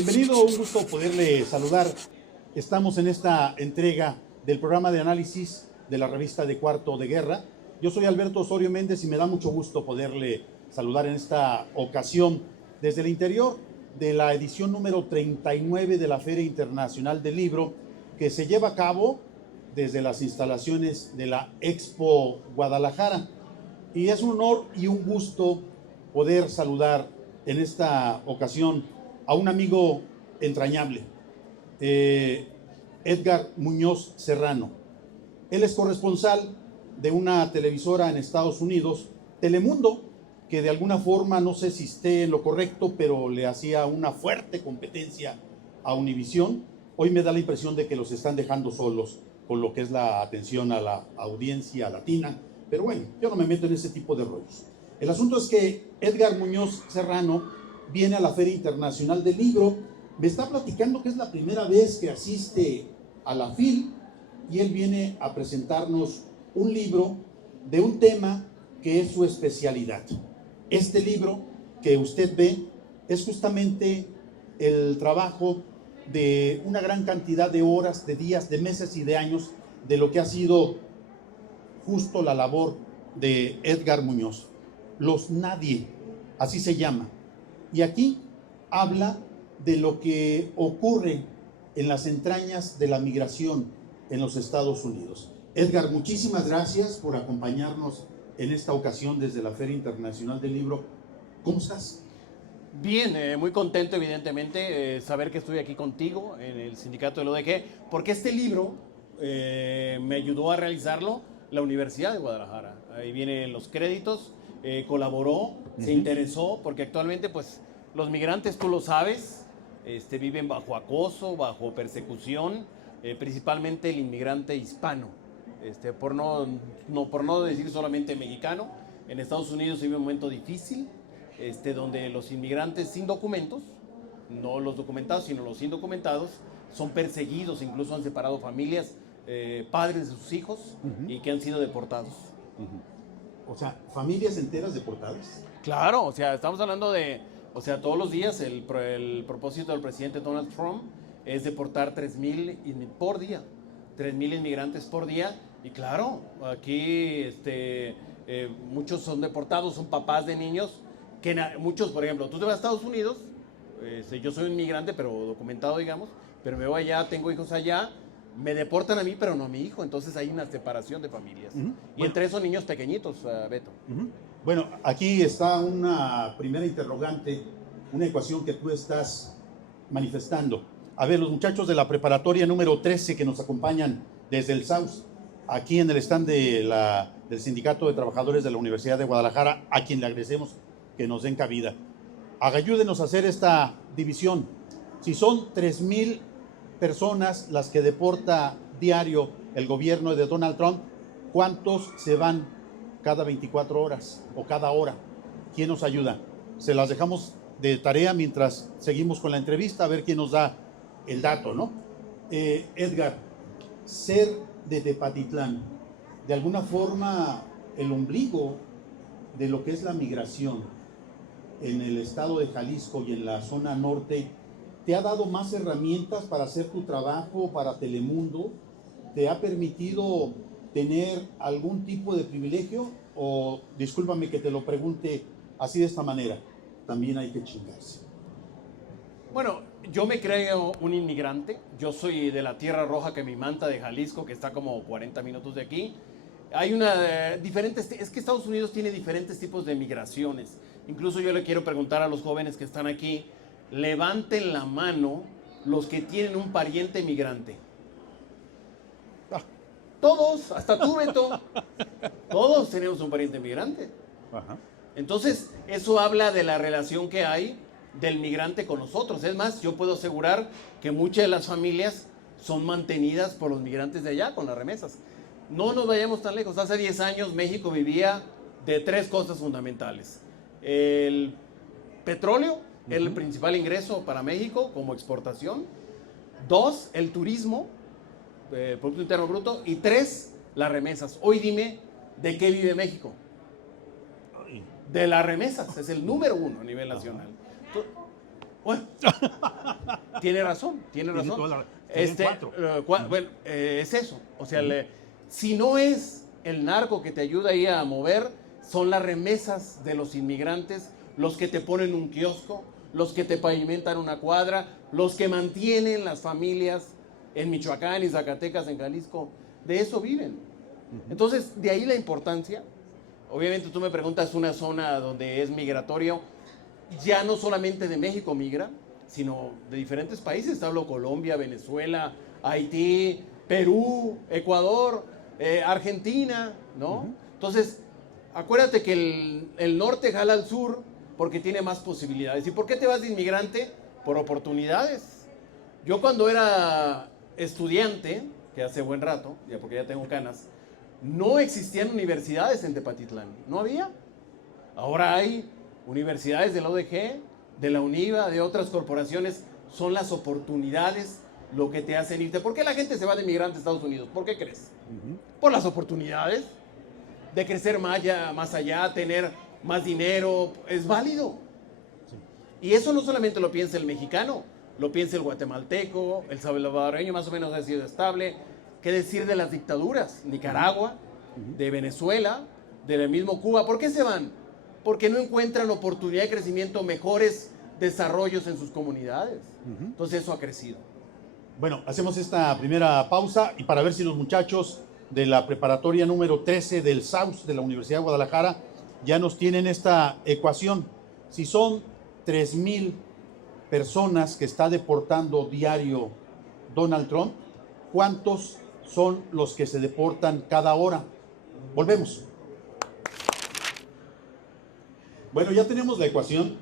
Bienvenido, un gusto poderle saludar. Estamos en esta entrega del programa de análisis de la revista de Cuarto de Guerra. Yo soy Alberto Osorio Méndez y me da mucho gusto poderle saludar en esta ocasión desde el interior de la edición número 39 de la Feria Internacional del Libro, que se lleva a cabo desde las instalaciones de la Expo Guadalajara. Y es un honor y un gusto poder saludar en esta ocasión a un amigo entrañable, Edgar Muñoz Serrano. Él es corresponsal de una televisora en Estados Unidos, Telemundo, que de alguna forma, no sé si esté en lo correcto, pero le hacía una fuerte competencia a Univisión. Hoy me da la impresión de que los están dejando solos con lo que es la atención a la audiencia latina, pero bueno, yo no me meto en ese tipo de rollos. El asunto es que Edgar Muñoz Serrano viene a la Feria Internacional del Libro, me está platicando que es la primera vez que asiste a la FIL y él viene a presentarnos un libro de un tema que es su especialidad. Este libro que usted ve es justamente el trabajo de una gran cantidad de horas, de días, de meses y de años de lo que ha sido justo la labor de Edgar Muñoz. Los Nadie, así se llama. Y aquí habla de lo que ocurre en las entrañas de la migración en los Estados Unidos. Edgar, muchísimas gracias por acompañarnos en esta ocasión desde la Feria Internacional del Libro. ¿Cómo estás? Bien, muy contento evidentemente saber que estoy aquí contigo en el sindicato del ODG, porque este libro me ayudó a realizarlo la Universidad de Guadalajara. Ahí vienen los créditos. Colaboró, se interesó, porque actualmente pues los migrantes, tú lo sabes, viven bajo acoso, bajo persecución, principalmente el inmigrante hispano, por no decir solamente mexicano. En Estados Unidos se vive un momento difícil, donde los inmigrantes sin documentos, no los documentados, sino los indocumentados, son perseguidos, incluso han separado familias, padres de sus hijos, y que han sido deportados. O sea, familias enteras deportadas. Claro, o sea, estamos hablando de, todos los días el propósito del presidente Donald Trump es deportar 3,000 por día, 3,000 inmigrantes por día. Y claro, aquí muchos son deportados, son papás de niños, que muchos, por ejemplo, tú te vas a Estados Unidos, yo soy un inmigrante, pero documentado, digamos, pero me voy allá, tengo hijos allá, me deportan a mí, pero no a mi hijo. Entonces hay una separación de familias. Y entre esos niños pequeñitos, Beto. Bueno, aquí está una primera interrogante, una ecuación que tú estás manifestando. A ver, los muchachos de la preparatoria número 13 que nos acompañan desde el SAUS, aquí en el stand del Sindicato de Trabajadores de la Universidad de Guadalajara, a quien le agradecemos que nos den cabida. Ayúdenos a hacer esta división. Si son 3,000 personas las que deporta diario el gobierno de Donald Trump, ¿cuántos se van cada 24 horas o cada hora? ¿Quién nos ayuda? Se las dejamos de tarea mientras seguimos con la entrevista, a ver quién nos da el dato, ¿no? Edgar, ser de Tepatitlán, de alguna forma el ombligo de lo que es la migración en el estado de Jalisco y en la zona norte, ¿te ha dado más herramientas para hacer tu trabajo para Telemundo? ¿Te ha permitido tener algún tipo de privilegio? O, discúlpame que te lo pregunte así de esta manera, también hay que chingarse. Bueno, yo me creo un inmigrante. Yo soy de la Tierra Roja, que mi manta de Jalisco, que está como 40 minutos de aquí. Hay es que Estados Unidos tiene diferentes tipos de migraciones. Incluso yo le quiero preguntar a los jóvenes que están aquí, levanten la mano los que tienen un pariente migrante. Todos, hasta tú, Beto. Todos tenemos un pariente migrante. Entonces, eso habla de la relación que hay del migrante con nosotros. Es más, yo puedo asegurar que muchas de las familias son mantenidas por los migrantes de allá con las remesas. No nos vayamos tan lejos. Hace 10 años México vivía de 3 cosas fundamentales. El petróleo era el principal ingreso para México como exportación. 2, el turismo, Producto Interno Bruto. Y 3, las remesas. Hoy dime, ¿de qué vive México? De las remesas. Es el número 1 a nivel nacional. Bueno, tiene razón, tiene Tiene razón. toda serían cuatro. Bueno, es eso. O sea, si no es el narco que te ayuda ahí a mover, son las remesas de los inmigrantes, los que te ponen un kiosco, los que te pavimentan una cuadra, los que mantienen las familias en Michoacán, en Zacatecas, en Jalisco. De eso viven. Entonces, de ahí la importancia. Obviamente tú me preguntas una zona donde es migratorio, ya no solamente de México migra, sino de diferentes países. Hablo Colombia, Venezuela, Haití, Perú, Ecuador, Argentina, ¿no? Entonces, acuérdate que el norte jala al sur porque tiene más posibilidades. ¿Y por qué te vas de inmigrante? Por oportunidades. Yo cuando era estudiante, que hace buen rato, ya porque ya tengo canas, no existían universidades en Tepatitlán, no había. Ahora hay universidades del ODG, de la UNIVA, de otras corporaciones. Son las oportunidades lo que te hacen irte. ¿Por qué la gente se va de migrante a Estados Unidos? ¿Por qué crees? Por las oportunidades de crecer más allá, tener más dinero. Es válido. Y eso no solamente lo piensa el mexicano, lo piensa el guatemalteco, el salvadoreño más o menos ha sido estable. ¿Qué decir de las dictaduras? Nicaragua, de Venezuela, del mismo Cuba. ¿Por qué se van? Porque no encuentran oportunidad de crecimiento, mejores desarrollos en sus comunidades. Entonces eso ha crecido. Bueno, hacemos esta primera pausa y para ver si los muchachos de la preparatoria número 13 del SAUS de la Universidad de Guadalajara ya nos tienen esta ecuación. Si son 3,000 personas que está deportando diario Donald Trump, ¿cuántos son los que se deportan cada hora? Volvemos. Bueno, ya tenemos la ecuación,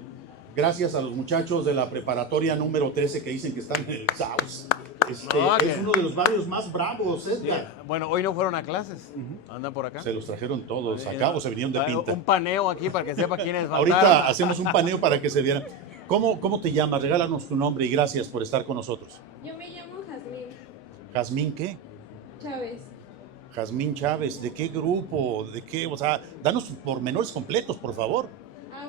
gracias a los muchachos de la preparatoria número 13 que dicen que están en el SAUS. Es uno de los barrios más bravos, Sí. Bueno, hoy no fueron a clases, andan por acá. Se los trajeron todos acá o se vinieron de pinta. Un paneo aquí para que sepa quiénes van. Ahorita hacemos un paneo para que se vieran. ¿Cómo te llamas? Regálanos tu nombre y gracias por estar con nosotros. Yo me llamo Jazmín ¿Jazmín qué? Chávez. Jazmín Chávez, ¿de qué grupo? ¿De qué? O sea, danos pormenores completos, por favor.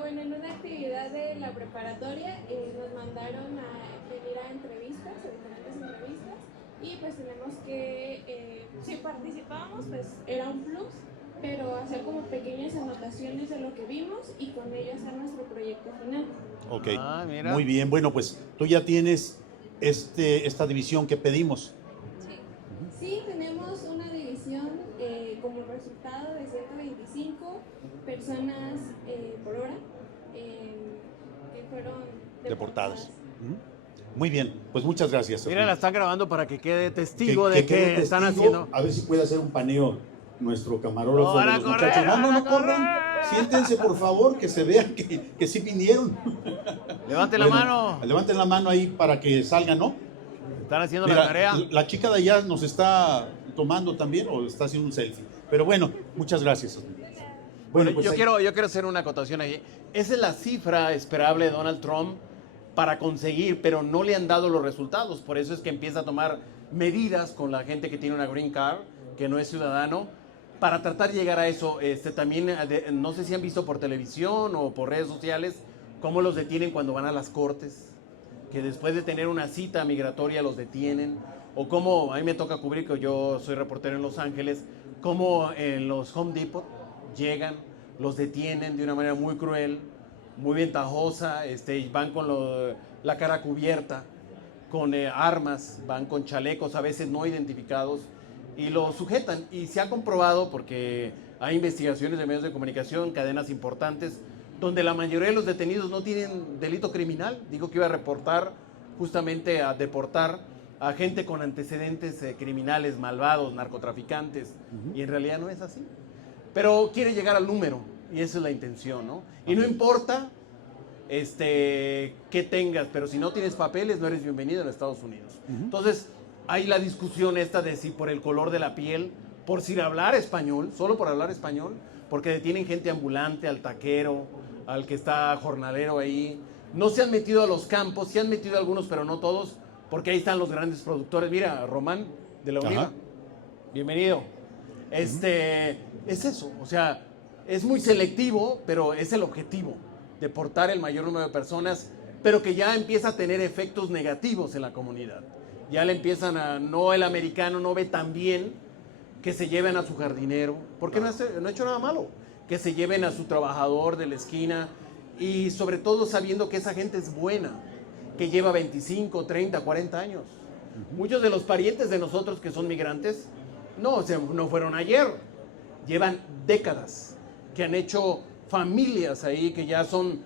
Bueno, en una actividad de la preparatoria nos mandaron a venir a entrevistas, a diferentes entrevistas, y pues tenemos que, si participábamos, pues era un plus, pero hacer como pequeñas anotaciones de lo que vimos y con ello hacer nuestro proyecto final. Ok, Mira. muy bien. Bueno, pues tú ya tienes esta división que pedimos. Sí, tenemos una división como resultado de 125 personas por hora que fueron deportadas. Muy bien, pues muchas gracias. Mira, la están grabando para que quede testigo Que de quede que están testigo. haciendo. A ver si puede hacer un paneo nuestro camarógrafo. No, van de a los correr, muchachos. van a No corran. correr. Siéntense, por favor, que se vean que sí vinieron. Levante la Bueno, mano. Levanten la mano ahí para que salgan, ¿no? Están haciendo Mira, la tarea. la chica de allá nos está tomando también o está haciendo un selfie. Pero bueno, muchas gracias. Bueno, pues yo ahí- quiero hacer una acotación ahí. Esa es la cifra esperable de Donald Trump para conseguir, pero no le han dado los resultados. Por eso es que empieza a tomar medidas con la gente que tiene una green card, que no es ciudadano, para tratar de llegar a eso. También, no sé si han visto por televisión o por redes sociales, cómo los detienen cuando van a las cortes, que después de tener una cita migratoria los detienen, o cómo, a mí me toca cubrir, que yo soy reportero en Los Ángeles, cómo en los Home Depot llegan, los detienen de una manera muy cruel, muy ventajosa, y van con la cara cubierta, con armas, van con chalecos a veces no identificados y lo sujetan. Y se ha comprobado, porque hay investigaciones de medios de comunicación, cadenas importantes, donde la mayoría de los detenidos no tienen delito criminal. Digo que iba a reportar justamente a deportar a gente con antecedentes criminales, malvados, narcotraficantes, y en realidad no es así. Pero quiere llegar al número, y esa es la intención, ¿no? Y no importa qué tengas, pero si no tienes papeles, no eres bienvenido en Estados Unidos. Entonces, hay la discusión esta de si por el color de la piel, por si hablar español, solo por hablar español, porque detienen gente ambulante, al taquero, al que está jornalero ahí. No se han metido a los campos, se han metido algunos, pero no todos, porque ahí están los grandes productores. Mira, Román, de la UNIVA. Bienvenido. Es eso, o sea, es muy selectivo, pero es el objetivo, deportar el mayor número de personas pero que ya empieza a tener efectos negativos en la comunidad. Ya le empiezan a, no, el americano no ve tan bien que se lleven a su jardinero, porque no ha hecho nada malo, que se lleven a su trabajador de la esquina, y sobre todo sabiendo que esa gente es buena, que lleva 25, 30, 40 años. Muchos de los parientes de nosotros que son migrantes, no fueron ayer, llevan décadas, que han hecho familias ahí, que ya son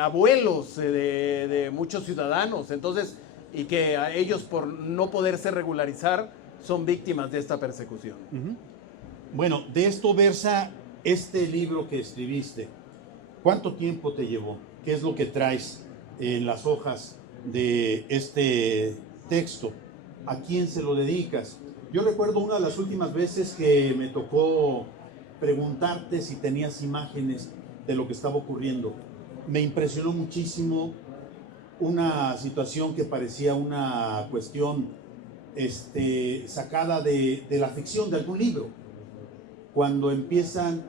abuelos de muchos ciudadanos, entonces, y que a ellos por no poderse regularizar son víctimas de esta persecución. Bueno, de esto versa este libro que escribiste. ¿Cuánto tiempo te llevó? ¿Qué es lo que traes en las hojas de este texto? ¿A quién se lo dedicas? Yo recuerdo una de las últimas veces que me tocó preguntarte si tenías imágenes de lo que estaba ocurriendo. Me impresionó muchísimo una situación que parecía una cuestión sacada de la ficción de algún libro. Cuando empiezan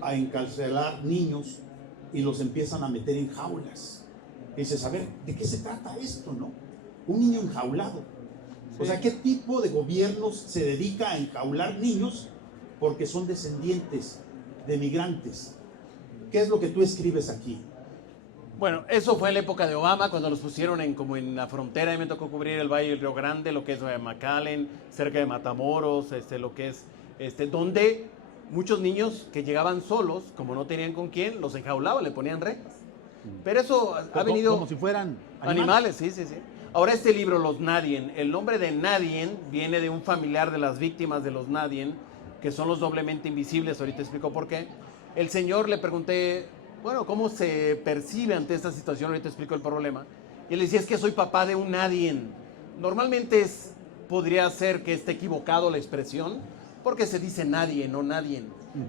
a encarcelar niños y los empiezan a meter en jaulas. Y dices, a ver, ¿de qué se trata esto, no? Un niño enjaulado. O sea, ¿qué tipo de gobiernos se dedica a enjaular niños porque son descendientes de migrantes? ¿Qué es lo que tú escribes aquí? Bueno, eso fue en la época de Obama, cuando los pusieron como en la frontera, y me tocó cubrir el Valle del Río Grande, lo que es McAllen, cerca de Matamoros, lo que es, donde muchos niños que llegaban solos, como no tenían con quién, los enjaulaban, le ponían rejas. Pero eso ha venido... Como si fueran animales, sí. Ahora este libro, Los Nadien, el nombre de Nadien viene de un familiar de las víctimas de los Nadien, que son los doblemente invisibles, ahorita explico por qué. El señor le pregunté, bueno, ¿cómo se percibe ante esta situación? Ahorita explico el problema. Y él decía, es que soy papá de un Nadien. Normalmente podría ser que esté equivocado la expresión, porque se dice nadie, no nadie.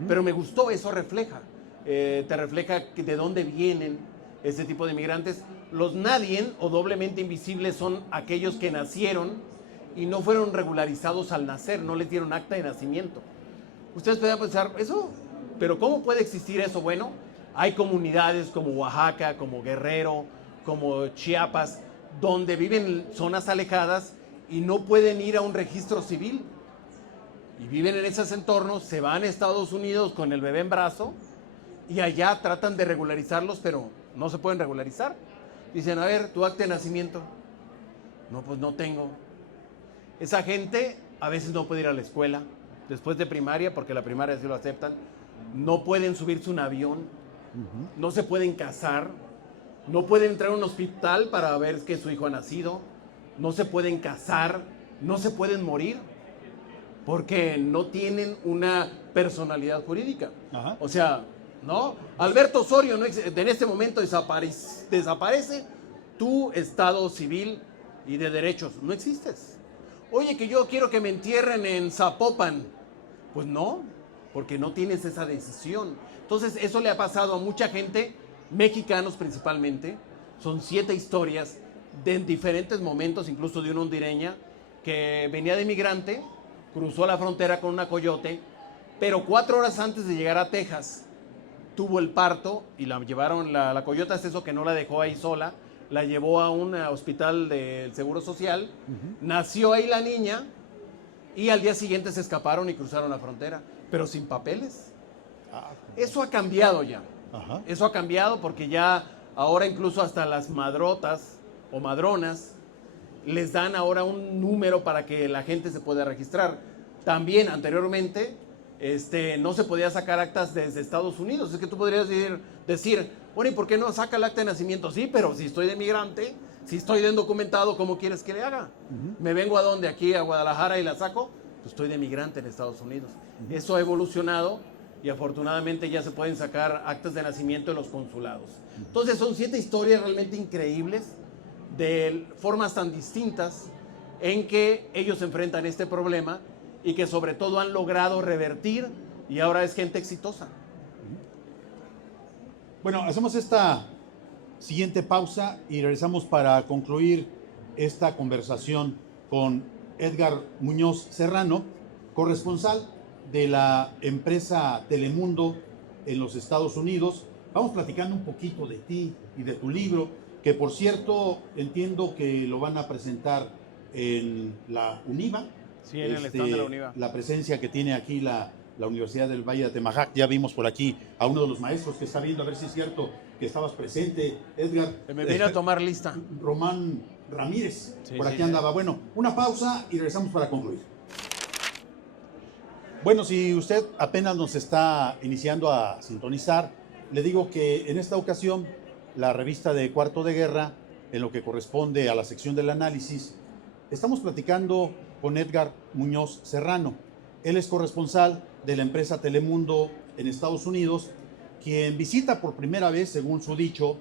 Pero me gustó, eso refleja. Te refleja de dónde vienen este tipo de migrantes. Los nadie o doblemente invisibles son aquellos que nacieron y no fueron regularizados al nacer, no les dieron acta de nacimiento. Ustedes pueden pensar, ¿eso? ¿Pero cómo puede existir eso? Bueno, hay comunidades como Oaxaca, como Guerrero, como Chiapas, donde viven en zonas alejadas y no pueden ir a un registro civil. Y viven en esos entornos, se van a Estados Unidos con el bebé en brazo y allá tratan de regularizarlos, pero no se pueden regularizar. Dicen, a ver, tu acta de nacimiento. No, pues no tengo. Esa gente a veces no puede ir a la escuela después de primaria, porque la primaria sí lo aceptan. No pueden subirse a un avión, no se pueden casar, no pueden entrar a un hospital para ver que su hijo ha nacido, no se pueden casar, no se pueden morir, porque no tienen una personalidad jurídica. Ajá. O sea, ¿no? Alberto Osorio en este momento desaparece tu estado civil y de derechos. No existes. Oye, que yo quiero que me entierren en Zapopan. Pues no, porque no tienes esa decisión. Entonces, eso le ha pasado a mucha gente, mexicanos principalmente. Son 7 historias de en diferentes momentos, incluso de una hondureña que venía de migrante, cruzó la frontera con una coyote, pero 4 horas antes de llegar a Texas tuvo el parto y la llevaron, la coyota es eso que no la dejó ahí sola, la llevó a un hospital del Seguro Social, nació ahí la niña y al día siguiente se escaparon y cruzaron la frontera, pero sin papeles. Eso ha cambiado ya. Ajá. Eso ha cambiado porque ya ahora incluso hasta las madrotas o madronas les dan ahora un número para que la gente se pueda registrar. También anteriormente no se podía sacar actas desde Estados Unidos. Es que tú podrías decir, bueno, ¿y por qué no saca el acta de nacimiento? Sí, pero si estoy de migrante, si estoy bien documentado, ¿cómo quieres que le haga? ¿Me vengo a dónde? ¿Aquí a Guadalajara y la saco? Pues estoy de migrante en Estados Unidos. Eso ha evolucionado y afortunadamente ya se pueden sacar actas de nacimiento en los consulados. Entonces son 7 historias realmente increíbles de formas tan distintas en que ellos enfrentan este problema y que sobre todo han logrado revertir y ahora es gente exitosa. Bueno, hacemos esta siguiente pausa y regresamos para concluir esta conversación con Edgar Muñoz Serrano, corresponsal de la empresa Telemundo en los Estados Unidos. Vamos platicando un poquito de ti y de tu libro que por cierto entiendo que lo van a presentar en la UNIVA. Sí, en el stand de la UNIVA. La presencia que tiene aquí la Universidad del Valle de Atemajac. Ya vimos por aquí a uno de los maestros que está viendo, a ver si es cierto que estabas presente, Edgar. Me vine a tomar lista. Román Ramírez, Sí, por sí, aquí sí. andaba. Bueno, una pausa y regresamos para concluir. Bueno, si usted apenas nos está iniciando a sintonizar, le digo que en esta ocasión la revista de Cuarto de Guerra, en lo que corresponde a la sección del análisis, estamos platicando con Edgar Muñoz Serrano. Él es corresponsal de la empresa Telemundo en Estados Unidos, quien visita por primera vez, según su dicho,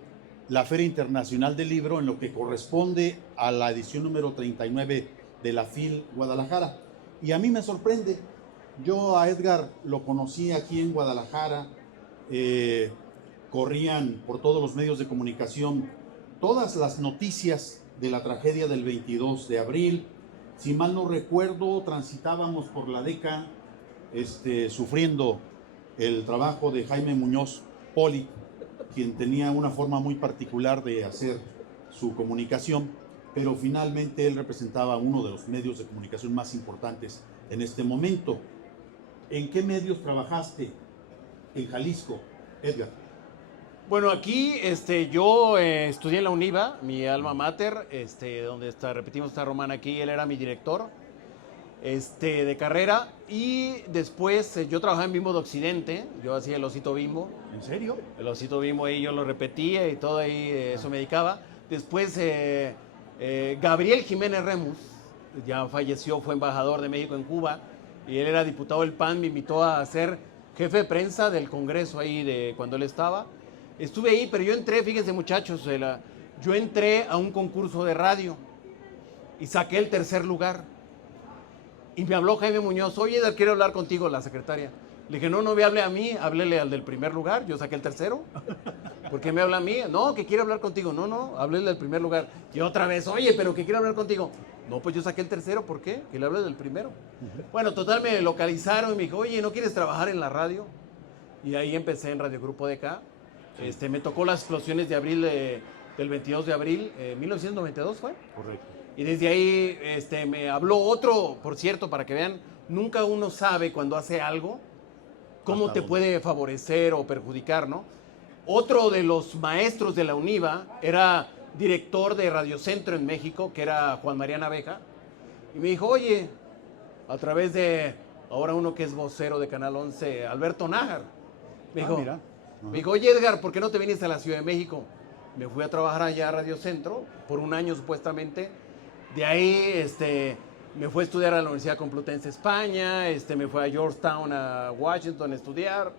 la Feria Internacional del Libro en lo que corresponde a la edición número 39 de la FIL Guadalajara. Y a mí me sorprende. Yo a Edgar lo conocí aquí en Guadalajara, corrían por todos los medios de comunicación todas las noticias de la tragedia del 22 de abril. Si mal no recuerdo, transitábamos por la DECA sufriendo el trabajo de Jaime Muñoz Poli, quien tenía una forma muy particular de hacer su comunicación, pero finalmente él representaba uno de los medios de comunicación más importantes en este momento. ¿En qué medios trabajaste en Jalisco, Edgar? Bueno, aquí yo estudié en la UNIVA, mi alma mater, donde repetimos, está Román aquí, él era mi director de carrera, y después yo trabajaba en Bimbo de Occidente, yo hacía el Osito Bimbo. ¿En serio? El Osito Bimbo ahí yo lo repetía y todo ahí, eso me dedicaba. Después Gabriel Jiménez Remus, ya falleció, fue embajador de México en Cuba, y él era diputado del PAN, me invitó a ser jefe de prensa del Congreso ahí de cuando él estaba. Estuve ahí, pero yo entré, fíjense muchachos, yo entré a un concurso de radio y saqué el tercer lugar. Y me habló Jaime Muñoz, oye, Edgar, quiero hablar contigo, la secretaria. Le dije, no me hable a mí, háblele al del primer lugar, yo saqué el tercero. ¿Por qué me habla a mí? No, que quiere hablar contigo. No, háblele al primer lugar. Y otra vez, oye, pero que quiere hablar contigo. No, pues yo saqué el tercero, ¿por qué? Que le hable del primero. Bueno, total, me localizaron y me dijo, oye, ¿no quieres trabajar en la radio? Y ahí empecé en Radio Grupo DK. Me tocó las explosiones de abril, del 22 de abril, 1992 fue. Correcto. Y desde ahí me habló otro, por cierto, para que vean, nunca uno sabe cuando hace algo cómo Hasta te dónde. puede favorecer o perjudicar, ¿no? Otro de los maestros de la UNIVA era director de Radio Centro en México, que era Juan María Naveja, y me dijo, oye, a través de ahora uno que es vocero de Canal 11, Alberto Nájar, me dijo, mira. me dijo, oye Edgar, ¿por qué no te viniste a la Ciudad de México? Me fui a trabajar allá a Radio Centro por un año supuestamente. De ahí me fui a estudiar a la Universidad Complutense España, me fui a Georgetown, a Washington a estudiar.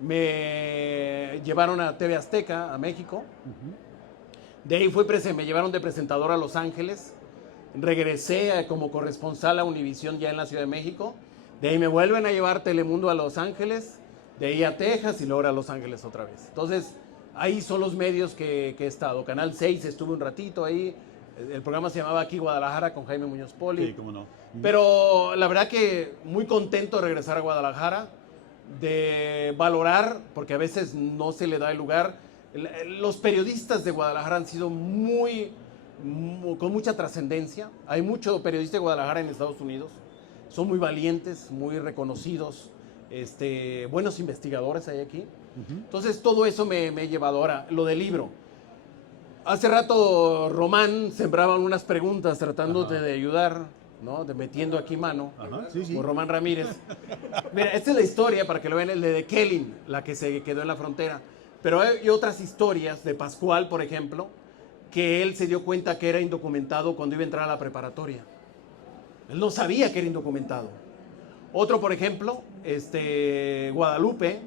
Me llevaron a TV Azteca, a México. De ahí me llevaron de presentador a Los Ángeles. Regresé como corresponsal a Univisión ya en la Ciudad de México. De ahí me vuelven a llevar Telemundo a Los Ángeles. De ahí a Texas y luego a Los Ángeles otra vez. Entonces, ahí son los medios que he estado. Canal 6 estuve un ratito ahí. El programa se llamaba Aquí Guadalajara con Jaime Muñoz Poli. Sí, cómo no. Pero la verdad que muy contento de regresar a Guadalajara, de valorar, porque a veces no se le da el lugar. Los periodistas de Guadalajara han sido con mucha trascendencia. Hay mucho periodista de Guadalajara en Estados Unidos. Son muy valientes, muy reconocidos, buenos investigadores hay aquí. Entonces todo eso me he llevado. Ahora, lo del libro. Hace rato Román sembraba unas preguntas tratando de ayudar, ¿no? Metiendo aquí mano, Sí, sí. por Román Ramírez. Mira, esta es la historia, para que lo vean, el de Kellin, la que se quedó en la frontera. Pero hay otras historias, de Pascual, por ejemplo, que él se dio cuenta que era indocumentado cuando iba a entrar a la preparatoria. Él no sabía que era indocumentado. Otro, por ejemplo, Guadalupe,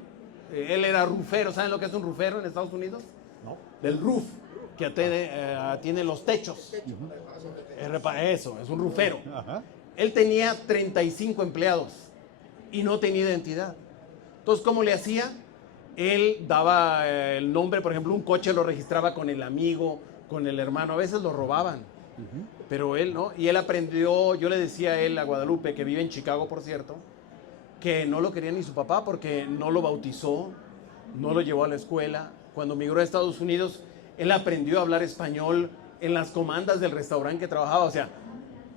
él era rufero. ¿Saben lo que es un rufero en Estados Unidos? No. Del roof, que atiende los techos. Eso, es un rufero. Ajá. Él tenía 35 empleados y no tenía identidad. Entonces, ¿cómo le hacía? Él daba el nombre, por ejemplo, un coche lo registraba con el amigo, con el hermano, a veces lo robaban. Pero él no, y él aprendió, yo le decía a él, a Guadalupe, que vive en Chicago, por cierto, que no lo quería ni su papá porque no lo bautizó, no lo llevó a la escuela. Cuando migró a Estados Unidos, él aprendió a hablar español en las comandas del restaurante que trabajaba, o sea,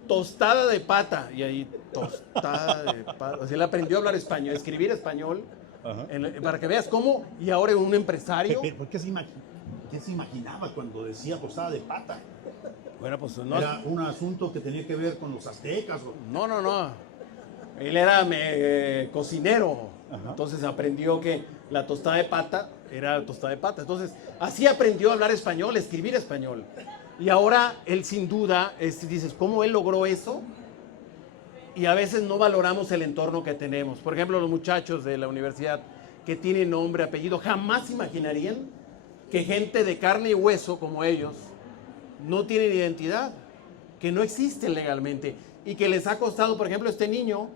tostada de pata, y ahí tostada de pata, o sea, él aprendió a hablar español, a escribir español, para que veas cómo, y ahora es un empresario. ¿Por qué se imaginaba cuando decía tostada de pata? Bueno, pues no. ¿Era un asunto que tenía que ver con los aztecas? No. Él era cocinero. Ajá. Entonces aprendió que la tostada de pata era la tostada de pata. Entonces así aprendió a hablar español, escribir español. Y ahora él sin duda, dices, ¿cómo él logró eso? Y a veces no valoramos el entorno que tenemos. Por ejemplo, los muchachos de la universidad que tienen nombre, apellido, jamás imaginarían que gente de carne y hueso como ellos no tienen identidad, que no existen legalmente y que les ha costado, por ejemplo, este niño,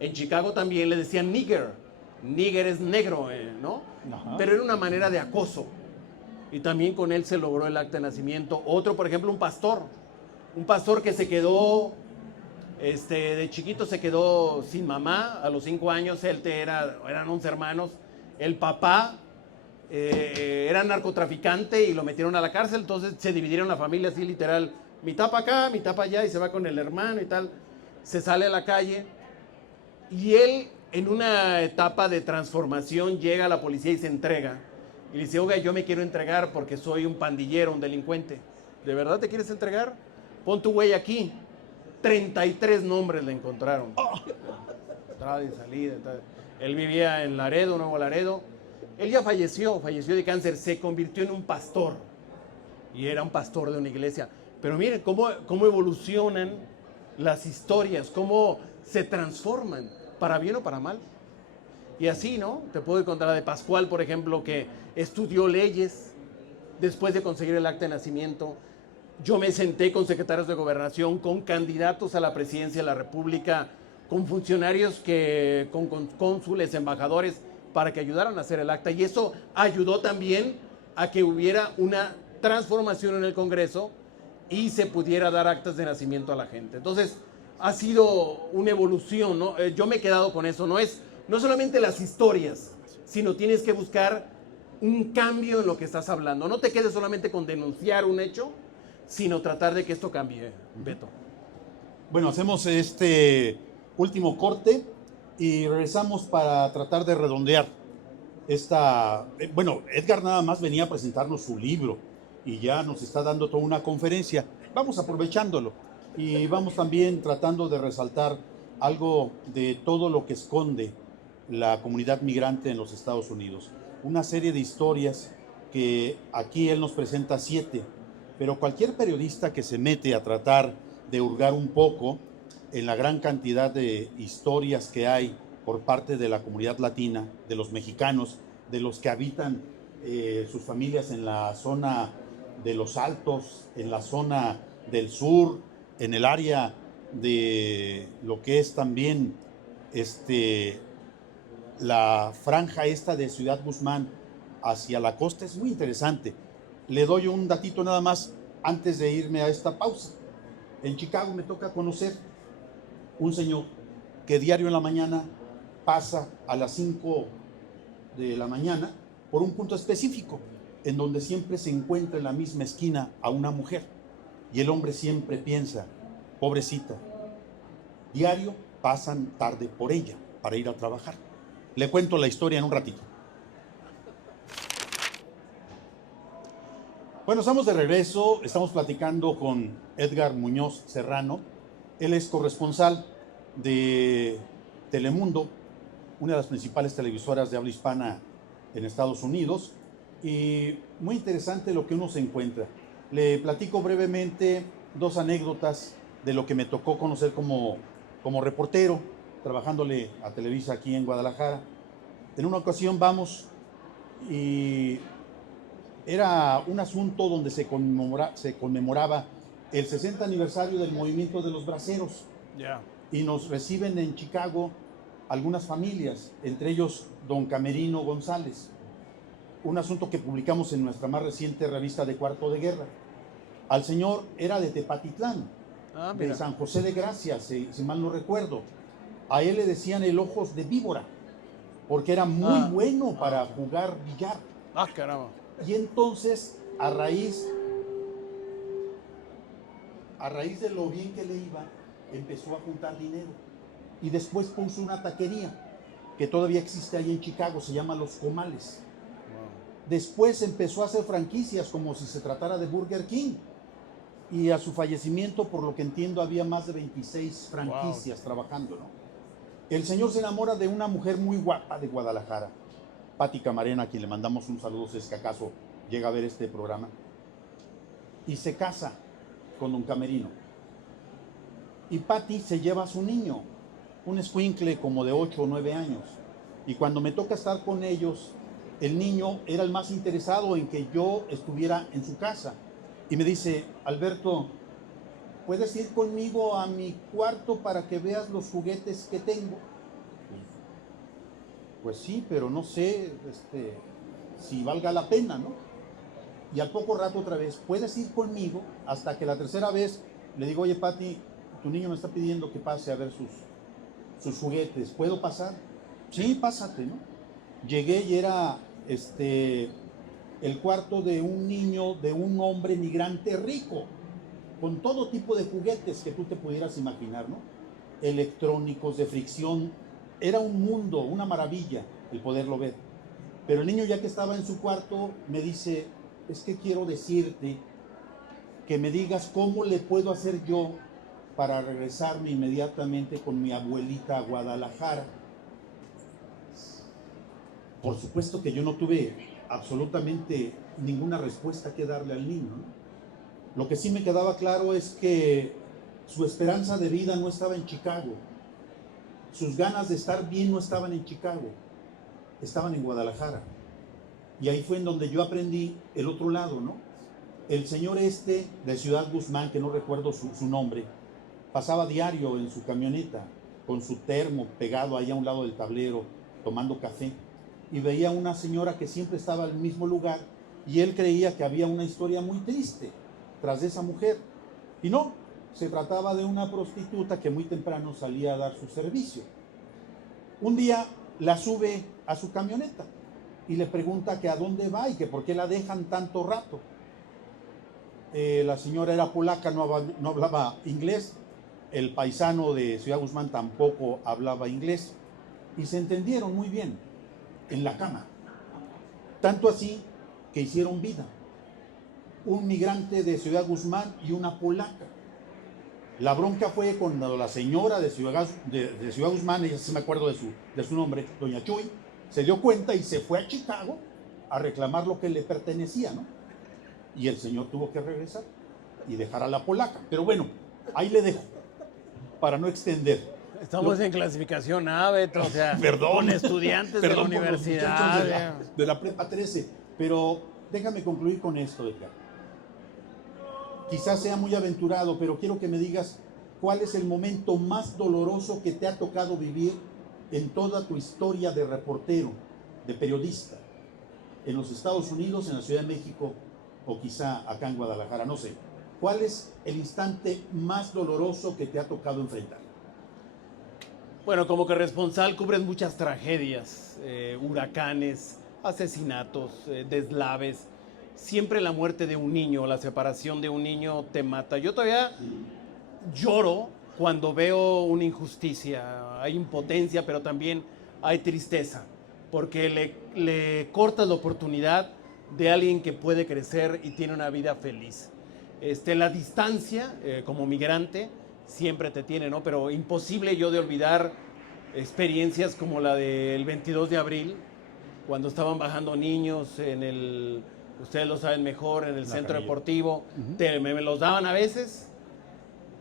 en Chicago también le decían nigger. Nigger es negro, ¿no? Ajá. Pero era una manera de acoso. Y también con él se logró el acta de nacimiento. Otro, por ejemplo, un pastor que se quedó, de chiquito se quedó sin mamá, a los 5 años, eran 11 hermanos, el papá era narcotraficante y lo metieron a la cárcel, entonces se dividieron la familia así literal, mitad para acá, mitad para allá, y se va con el hermano y tal, se sale a la calle, y él en una etapa de transformación llega a la policía y se entrega, y le dice, oiga, yo me quiero entregar porque soy un pandillero, un delincuente. ¿De verdad te quieres entregar? Pon tu güey aquí. 33 nombres le encontraron. Entrada y salida. Él vivía en Laredo, Nuevo Laredo. Él ya falleció de cáncer, se convirtió en un pastor. Y era un pastor de una iglesia. Pero miren cómo evolucionan las historias, cómo se transforman, para bien o para mal. Y así, ¿no? Te puedo contar la de Pascual, por ejemplo, que estudió leyes después de conseguir el acta de nacimiento. Yo me senté con secretarios de gobernación, con candidatos a la presidencia de la República, con funcionarios con cónsules, embajadores, para que ayudaran a hacer el acta. Y eso ayudó también a que hubiera una transformación en el Congreso y se pudiera dar actas de nacimiento a la gente. Entonces, ha sido una evolución, ¿no? Yo me he quedado con eso. No solamente las historias, sino tienes que buscar un cambio en lo que estás hablando. No te quedes solamente con denunciar un hecho, sino tratar de que esto cambie, Beto. Bueno, hacemos este último corte y regresamos para tratar de redondear esta... bueno, Edgar nada más venía a presentarnos su libro y ya nos está dando toda una conferencia. Vamos aprovechándolo y vamos también tratando de resaltar algo de todo lo que esconde la comunidad migrante en los Estados Unidos. Una serie de historias que aquí él nos presenta 7, pero cualquier periodista que se mete a tratar de hurgar un poco en la gran cantidad de historias que hay por parte de la comunidad latina, de los mexicanos, de los que habitan sus familias en la zona de los Altos, en la zona del sur, en el área de lo que es también la franja esta de Ciudad Guzmán hacia la costa, es muy interesante. Le doy un datito nada más antes de irme a esta pausa. En Chicago me toca conocer un señor que diario en la mañana pasa a las 5 de la mañana por un punto específico, en donde siempre se encuentra en la misma esquina a una mujer. Y el hombre siempre piensa, pobrecita, diario pasan tarde por ella para ir a trabajar. Le cuento la historia en un ratito. Bueno, estamos de regreso, estamos platicando con Edgar Muñoz Serrano. Él es corresponsal de Telemundo, una de las principales televisoras de habla hispana en Estados Unidos, y muy interesante lo que uno se encuentra. Le platico brevemente 2 anécdotas de lo que me tocó conocer como reportero, trabajándole a Televisa aquí en Guadalajara. En una ocasión vamos y era un asunto donde se conmemoraba el 60 aniversario del movimiento de los braceros. Yeah. Y nos reciben en Chicago algunas familias, entre ellos don Camerino González. Un asunto que publicamos en nuestra más reciente revista de Cuarto de Guerra. Al señor era de Tepatitlán, de San José de Gracia, si mal no recuerdo. A él le decían el ojos de víbora, porque era muy bueno para jugar billar. Caramba. Y entonces a raíz de lo bien que le iba, empezó a juntar dinero y después puso una taquería que todavía existe ahí en Chicago, se llama Los Comales. Después empezó a hacer franquicias como si se tratara de Burger King, y a su fallecimiento, por lo que entiendo, había más de 26 franquicias trabajando, ¿no? El señor se enamora de una mujer muy guapa de Guadalajara, Patti Camarena, a quien le mandamos un saludo si es que acaso llega a ver este programa, y se casa con don Camerino. Y Patti se lleva a su niño, un escuincle como de 8 o 9 años, y cuando me toca estar con ellos, el niño era el más interesado en que yo estuviera en su casa. Y me dice: Alberto, ¿puedes ir conmigo a mi cuarto para que veas los juguetes que tengo? Pues sí, pero no sé si valga la pena, ¿no? Y al poco rato otra vez: ¿puedes ir conmigo? Hasta que la tercera vez le digo: oye, Pati, tu niño me está pidiendo que pase a ver sus juguetes, ¿puedo pasar? Sí, pásate, ¿no? Llegué y era el cuarto de un niño, de un hombre migrante rico, con todo tipo de juguetes que tú te pudieras imaginar, ¿no? Electrónicos, de fricción. Era un mundo, una maravilla el poderlo ver. Pero el niño, ya que estaba en su cuarto, me dice: es que quiero decirte que me digas cómo le puedo hacer yo para regresarme inmediatamente con mi abuelita a Guadalajara. Por supuesto que yo no tuve absolutamente ninguna respuesta que darle al niño, ¿no? Lo que sí me quedaba claro es que su esperanza de vida no estaba en Chicago, sus ganas de estar bien no estaban en Chicago, estaban en Guadalajara. Y ahí fue en donde yo aprendí el otro lado, ¿no? El señor de Ciudad Guzmán, que no recuerdo su nombre, pasaba diario en su camioneta con su termo pegado ahí a un lado del tablero, tomando café, y veía a una señora que siempre estaba en el mismo lugar, y él creía que había una historia muy triste tras de esa mujer, y no, se trataba de una prostituta que muy temprano salía a dar su servicio. Un día la sube a su camioneta y le pregunta que a dónde va y que por qué la dejan tanto rato. La señora era polaca, no hablaba inglés, el paisano de Ciudad Guzmán tampoco hablaba inglés, y se entendieron muy bien en la cama, tanto así que hicieron vida, un migrante de Ciudad Guzmán y una polaca. La bronca fue cuando la señora de Ciudad Guzmán, ella sí me acuerdo de su nombre, doña Chuy, se dio cuenta y se fue a Chicago a reclamar lo que le pertenecía, ¿no? Y el señor tuvo que regresar y dejar a la polaca. Pero bueno, ahí le dejo, para no extender. Estamos en clasificación A, Beto, o sea, Perdón, con estudiantes de la universidad. De la prepa 13. Pero déjame concluir con esto, Edgar. Quizás sea muy aventurado, pero quiero que me digas cuál es el momento más doloroso que te ha tocado vivir en toda tu historia de reportero, de periodista, en los Estados Unidos, en la Ciudad de México o quizá acá en Guadalajara, no sé. ¿Cuál es el instante más doloroso que te ha tocado enfrentar? Bueno, como corresponsal cubres muchas tragedias, huracanes, asesinatos, deslaves. Siempre la muerte de un niño, la separación de un niño te mata. Yo todavía lloro cuando veo una injusticia. Hay impotencia, pero también hay tristeza, porque le cortas la oportunidad de alguien que puede crecer y tiene una vida feliz. La distancia, como migrante, siempre te tiene, ¿no? Pero imposible yo de olvidar experiencias como la del 22 de abril, cuando estaban bajando niños ustedes lo saben mejor, en el centro deportivo. Me los daban a veces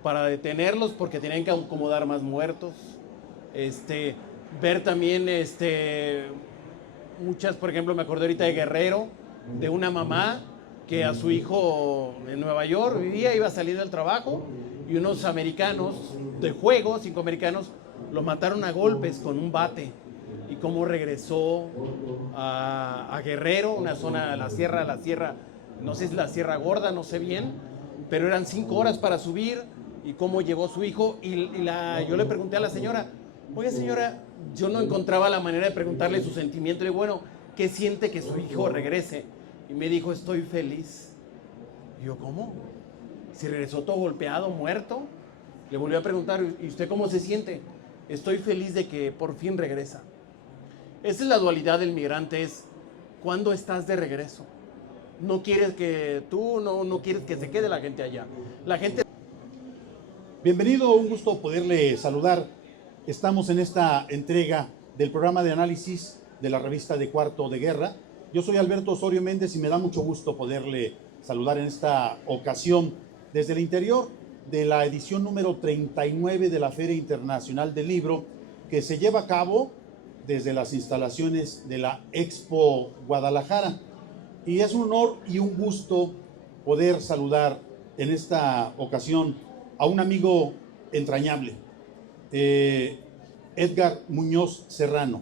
para detenerlos porque tenían que acomodar más muertos. Ver también muchas, por ejemplo, me acordé ahorita de Guerrero, de una mamá que a su hijo en Nueva York vivía, iba a salir del trabajo, y unos americanos de juego, 5 americanos, lo mataron a golpes con un bate. Y cómo regresó a Guerrero, una zona, la sierra, no sé si la Sierra Gorda, no sé bien, pero eran 5 horas para subir, y cómo llegó su hijo. Yo le pregunté a la señora: oye, señora, yo no encontraba la manera de preguntarle su sentimiento. Le digo: bueno, ¿qué siente que su hijo regrese? y me dijo, estoy feliz. Y yo, ¿cómo? Si regresó todo golpeado, muerto. Le volvió a preguntar, ¿y usted cómo se siente? Estoy feliz de que por fin regresa. Esa es la dualidad del migrante, es ¿cuándo estás de regreso? No quieres que tú, no quieres que se quede la gente allá. La gente... Bienvenido, un gusto poderle saludar. Estamos en esta entrega del programa de análisis de la revista de Cuarto de Guerra. Yo soy Alberto Osorio Méndez y me da mucho gusto poderle saludar en esta ocasión desde el interior de la edición número 39 de la Feria Internacional del Libro, que se lleva a cabo desde las instalaciones de la Expo Guadalajara. Y es un honor y un gusto poder saludar en esta ocasión a un amigo entrañable, Edgar Muñoz Serrano.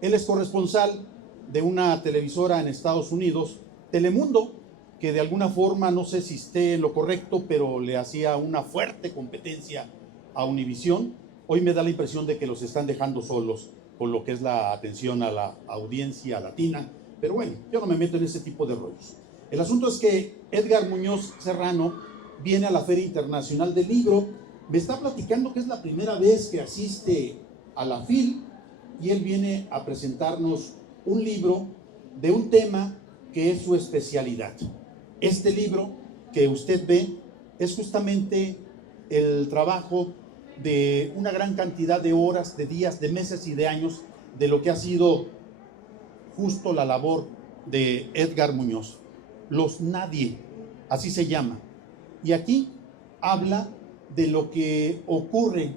Él es corresponsal de una televisora en Estados Unidos, Telemundo, que de alguna forma, no sé si esté en lo correcto, pero le hacía una fuerte competencia a Univisión. Hoy me da la impresión de que los están dejando solos con lo que es la atención a la audiencia latina. Pero bueno, yo no me meto en ese tipo de rollos. El asunto es que Edgar Muñoz Serrano viene a la Feria Internacional del Libro. Me está platicando que es la primera vez que asiste a la FIL y él viene a presentarnos un libro de un tema que es su especialidad. Este libro que usted ve es justamente el trabajo de una gran cantidad de horas, de días, de meses y de años de lo que ha sido justo la labor de Edgar Muñoz. Los Nadie, así se llama. Y aquí habla de lo que ocurre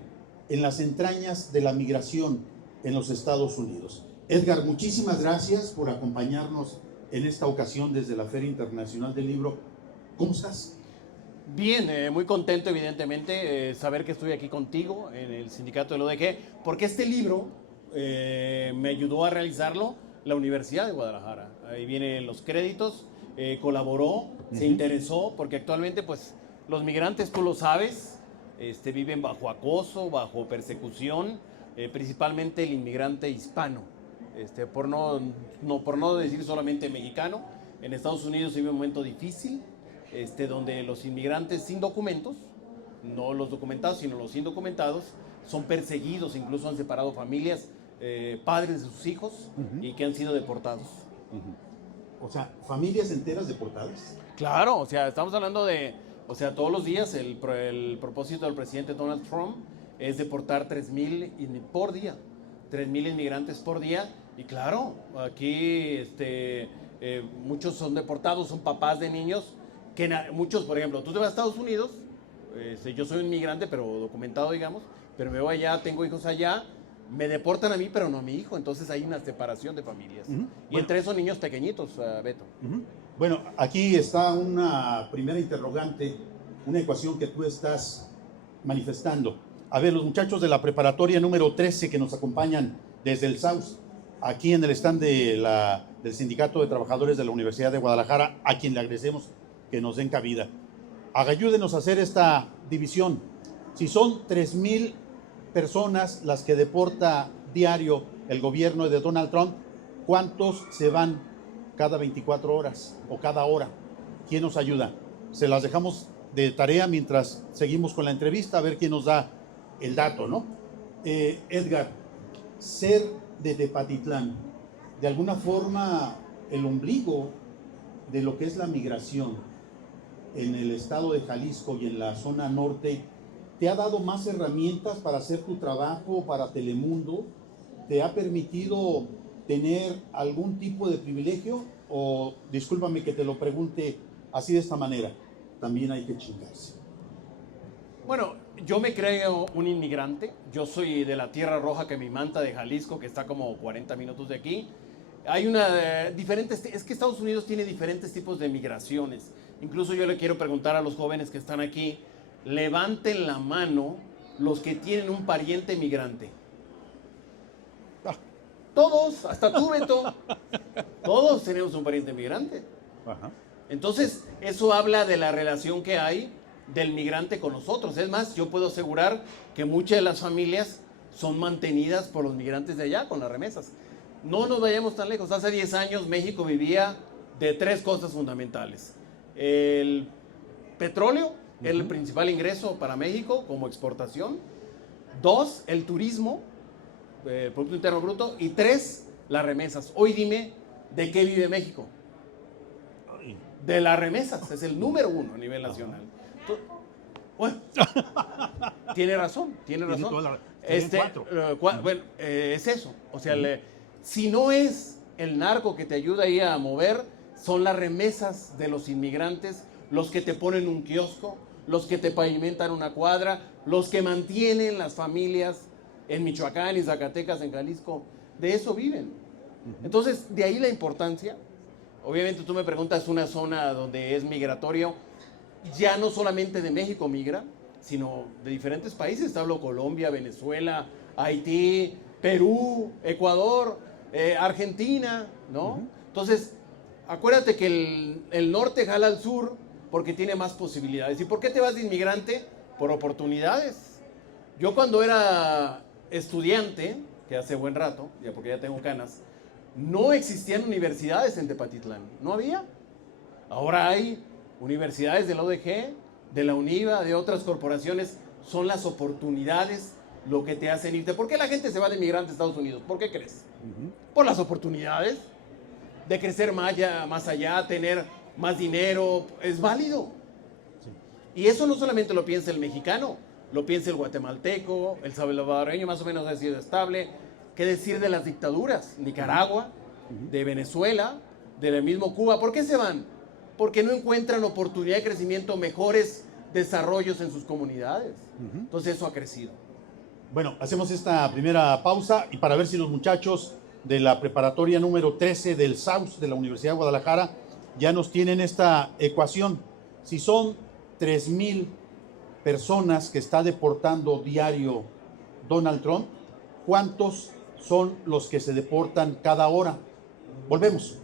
en las entrañas de la migración en los Estados Unidos. Edgar, muchísimas gracias por acompañarnos en esta ocasión desde la Feria Internacional del Libro. ¿Cómo estás? Bien, muy contento evidentemente saber que estoy aquí contigo en el sindicato del ODG, porque este libro me ayudó a realizarlo la Universidad de Guadalajara. Ahí vienen los créditos, colaboró, se interesó, porque actualmente pues los migrantes, tú lo sabes, viven bajo acoso, bajo persecución, principalmente el inmigrante hispano, por no decir solamente mexicano. En Estados Unidos se vive un momento difícil, donde los inmigrantes sin documentos, no los documentados, sino los indocumentados, son perseguidos, incluso han separado familias, padres de sus hijos, y que han sido deportados. O sea, familias enteras deportadas. Claro, o sea, estamos hablando de, todos los días el propósito del presidente Donald Trump es deportar 3,000 por día, 3,000 inmigrantes por día, y claro, aquí muchos son deportados, son papás de niños, que muchos, por ejemplo, tú te vas a Estados Unidos, yo soy un inmigrante, pero documentado, digamos, pero me voy allá, tengo hijos allá, me deportan a mí, pero no a mi hijo, entonces hay una separación de familias. Y entre esos niños pequeñitos, Beto. Bueno, aquí está una primera interrogante, una ecuación que tú estás manifestando. A ver, los muchachos de la preparatoria número 13 que nos acompañan desde el SAUS, aquí en el stand del Sindicato de Trabajadores de la Universidad de Guadalajara, a quien le agradecemos que nos den cabida. Ayúdenos a hacer esta división. Si son 3,000 personas las que deporta diario el gobierno de Donald Trump, ¿cuántos se van cada 24 horas o cada hora? ¿Quién nos ayuda? Se las dejamos de tarea mientras seguimos con la entrevista, a ver quién nos da el dato, ¿no? Edgar, ser de Tepatitlán, de alguna forma el ombligo de lo que es la migración en el estado de Jalisco y en la zona norte, ¿te ha dado más herramientas para hacer tu trabajo para Telemundo? ¿Te ha permitido tener algún tipo de privilegio? O, discúlpame que te lo pregunte así de esta manera, también hay que chingarse. Bueno, yo me creo un inmigrante, yo soy de la Tierra Roja que me manta de Jalisco, que está como 40 minutos de aquí. Hay es que Estados Unidos tiene diferentes tipos de migraciones. Incluso yo le quiero preguntar a los jóvenes que están aquí, levanten la mano los que tienen un pariente migrante. Todos, hasta tú, Beto. Todos tenemos un pariente migrante. Ajá. Entonces, eso habla de la relación que hay del migrante con nosotros. Es más, yo puedo asegurar que muchas de las familias son mantenidas por los migrantes de allá con las remesas. No nos vayamos tan lejos. Hace 10 años México vivía de tres cosas fundamentales. El petróleo, es el principal ingreso para México como exportación. 2, el turismo, Producto Interno Bruto. Y 3, las remesas. Hoy dime, ¿de qué vive México? De las remesas, es el número 1 a nivel nacional. Bueno, tiene razón. Bueno, es eso. O sea, si no es el narco que te ayuda ahí a mover, son las remesas de los inmigrantes, los que te ponen un kiosco, los que te pavimentan una cuadra, los que mantienen las familias en Michoacán y Zacatecas, en Jalisco. De eso viven. Entonces, de ahí la importancia. Obviamente tú me preguntas una zona donde es migratorio, ya no solamente de México migra, sino de diferentes países. Hablo Colombia, Venezuela, Haití, Perú, Ecuador, Argentina, ¿no? Entonces, acuérdate que el norte jala al sur porque tiene más posibilidades. ¿Y por qué te vas de inmigrante? Por oportunidades. Yo cuando era estudiante, que hace buen rato, ya porque ya tengo canas, no existían universidades en Tepatitlán, no había. Ahora hay universidades del ODG, de la UNIVA, de otras corporaciones. Son las oportunidades lo que te hacen irte. ¿Por qué la gente se va de migrante a Estados Unidos? ¿Por qué crees? Por las oportunidades de crecer más allá, tener más dinero. Es válido. Sí. Y eso no solamente lo piensa el mexicano, lo piensa el guatemalteco, el salvadoreño más o menos ha sido estable. ¿Qué decir de las dictaduras? Nicaragua, de Venezuela, del mismo Cuba. ¿Por qué se van? Porque no encuentran oportunidad de crecimiento, mejores desarrollos en sus comunidades. Entonces eso ha crecido. Bueno, hacemos esta primera pausa y para ver si los muchachos de la preparatoria número 13 del SAUS de la Universidad de Guadalajara ya nos tienen esta ecuación. Si son 3,000 personas que está deportando diario Donald Trump, ¿cuántos son los que se deportan cada hora? Volvemos.